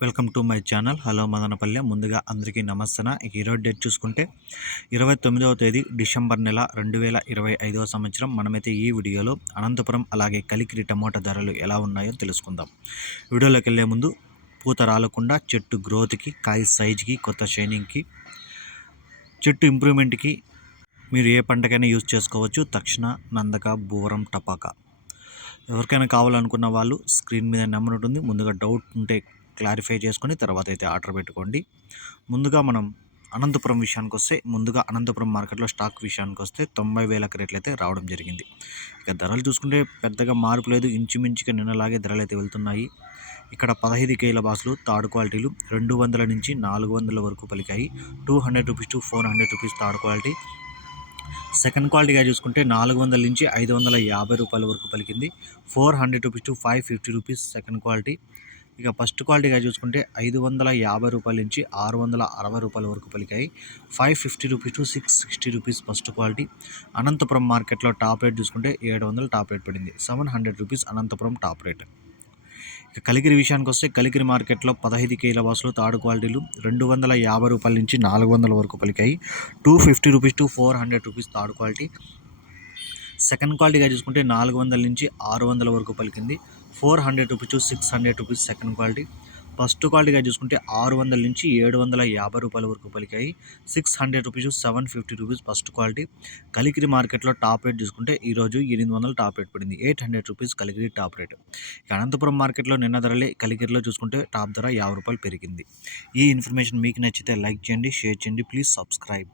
Welcome to my channel. Hello Madanapalle. ముందుగా అందరికీ నమస్తన. ఈరోజు డేట్ చూసుకుంటే ఇరవై తొమ్మిదవ తేదీ డిసెంబర్ నెల రెండు వేల ఇరవై ఐదవ సంవత్సరం. మనమైతే ఈ వీడియోలో అనంతపురం అలాగే కలికిరి టమోటా ధరలు ఎలా ఉన్నాయో తెలుసుకుందాం. వీడియోలోకి వెళ్ళే ముందు పూత రాలకుండా చెట్టు గ్రోత్కి కాయ సైజ్కి కొత్త షైనింగ్కి చెట్టు ఇంప్రూవ్మెంట్కి మీరు ఏ పంటకైనా యూజ్ చేసుకోవచ్చు. తక్షణ నందక బూవరం టపాకా. ఎవరికైనా కావాలనుకున్న వాళ్ళు స్క్రీన్ మీద నెంబర్ ఉంటుంది. ముందుగా డౌట్ ఉంటే క్లారిఫై చేసుకొని తర్వాత అయితే ఆర్డర్ పెట్టుకోండి. ముందుగా మనం అనంతపురం విషయానికి వస్తే ముందుగా అనంతపురం మార్కెట్లో స్టాక్ విషయానికి వస్తే తొంభై వేల రేట్లు అయితే రావడం జరిగింది. ఇక ధరలు చూసుకుంటే పెద్దగా మార్పు లేదు. ఇంచుమించుగా నిన్నలాగే ధరలు అయితే వెళ్తున్నాయి. ఇక్కడ పదహైదు కేల బాసులు థర్డ్ క్వాలిటీలు రెండు వందల నుంచి నాలుగు వందల వరకు పలికాయి. Two hundred rupees to four hundred rupees third quality. Second క్వాలిటీగా చూసుకుంటే నాలుగు వందల నుంచి ఐదు వందల యాభై రూపాయల వరకు పలికింది. Four hundred rupees to five fifty rupees second quality. ఇక ఫస్ట్ క్వాలిటీగా చూసుకుంటే ఐదు వందల యాభై రూపాయల నుంచి ఆరు వందల అరవై రూపాయల వరకు పలికాయి. Five fifty rupees to six sixty rupees first quality Anantapuram మార్కెట్లో టాప్ రేట్ చూసుకుంటే ఏడు వందల టాప్ రేట్ పడింది. Seven hundred rupees Anantapuram top rate. ఇక కలిగిరి విషయానికి వస్తే కలిగిరి మార్కెట్లో పదహైదు కేల బాసులు తాడు క్వాలిటీలు రెండు వందల యాభై రూపాయల నుంచి నాలుగు వందల వరకు పలికాయి. Two fifty rupees to four hundred rupees third quality. Second క్వాలిటీగా చూసుకుంటే నాలుగు వందల నుంచి ఆరు వందల వరకు పలికింది. Four hundred rupees six hundred rupees second quality. First క్వాలిటీగా చూసుకుంటే ఆరు వందల నుంచి ఏడు వందల యాభై రూపాయల వరకు పలికాయి. Six hundred rupees seven fifty rupees first quality. Kalikiri మార్కెట్లో టాప్ రేట్ చూసుకుంటే ఈరోజు ఎనిమిది వందల టాప్ రేట్ పడింది. Eight hundred rupees Kalikiri top rate. Anantapuram మార్కెట్లో నిన్న ధరలే కలికిరిలో చూసుకుంటే టాప్ ధర యాభై రూపాయలు పెరిగింది. ఈ ఇన్ఫర్మేషన్ మీకు నచ్చితే లైక్ చేయండి షేర్ చేయండి. Please subscribe.